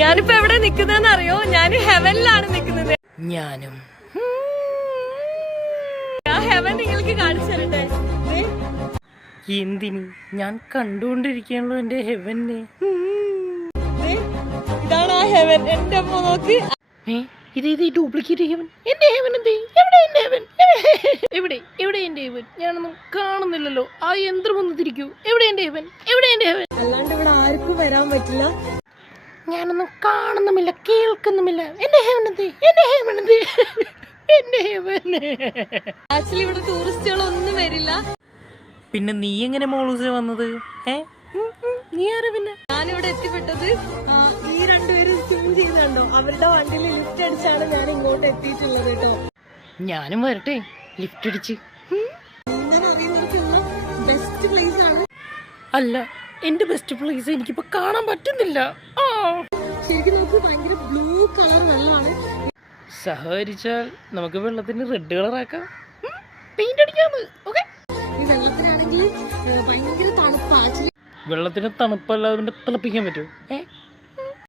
ഞാനിപ്പോ എവിടെ നിക്കുന്നതെന്ന് അറിയോ? ഞാൻ ഹെവനിലാണ് നിക്കുന്നത്. ഞാനും ആ ഹെവൻ നിങ്ങൾക്ക് കാണിച്ചു തരട്ടെ. എന്തിന്? ഞാൻ കണ്ടുകൊണ്ടിരിക്കണല്ലോ എന്റെ ഹെവനെ. ഇതാണ് ആ ഹെവൻ. എന്റെ അമ്മ നോക്ക്. ഇത് ഡ്യൂപ്ലിക്കേറ്റ് ഹെവൻ. എന്റെ ഹെവൻ എന്തേ? എവിടെ എന്റെ ഹെവൻ? എവിടെ എന്റെ ഹെവൻ? ഞാനൊന്നും കാണുന്നില്ലല്ലോ. ആ യന്ത്രം ഒന്ന് തിരിക്കൂ. എവിടെ എന്റെ ഹെവൻ? എവിടെ എന്റെ ഹെവൻ? അല്ലാണ്ട് ഇവിടെ ആർക്കും വരാൻ പറ്റില്ല. ഞാനൊന്നും കാണുന്നുമില്ല, കേൾക്കുന്നുമില്ല. എന്റെ ഹെവൻ എന്തേ? എന്റെ ഹെവൻ എന്തേ? എന്റെ ഹെവന്. ആക്ച്വലി ഇവിടെ ടൂറിസ്റ്റുകളൊന്നും വരില്ല. പിന്നെ നീ എങ്ങനെ മോളൂസെ വന്നത്? നീ ആരാ പിന്നെ? ഞാനിവിടെ എത്തിപ്പെട്ടത് ഈ രണ്ടുപേരും സിം ചെയ്തുണ്ടോ, അവരുടെ വണ്ടിയിൽ ലിഫ്റ്റ് അടിച്ചാണ് ഞാൻ ഇങ്ങോട്ട് എത്തിയിട്ടുള്ളത് കേട്ടോ. ഞാനും വരട്ടെ ലിഫ്റ്റ് അടിച്ച്. ഞാൻ അറിയുന്നവർക്കെല്ലാം ബെസ്റ്റ് പ്ലേസ് ആണ്. അല്ല, എന്റെ ബെസ്റ്റ് പ്ലേസ് എനിക്കിപ്പോ കാണാൻ പറ്റുന്നില്ല. ശരിക്കും നമുക്ക് ഭയങ്കര ബ്ലൂ കളർ വെള്ളമാണ്. സഹകരിച്ചാൽ നമുക്ക് വെള്ളത്തിന് റെഡ് കളർ ആക്കാം. പെയിന്റ് അടിക്കാന്ന്. ഓക്കെ. ഈ വെള്ളത്തിനാണെങ്കിൽ ഭയങ്കര തണുപ്പാ. വെള്ളത്തിന് തണുപ്പല്ലാതെ തിളപ്പിക്കാൻ പറ്റുമോ?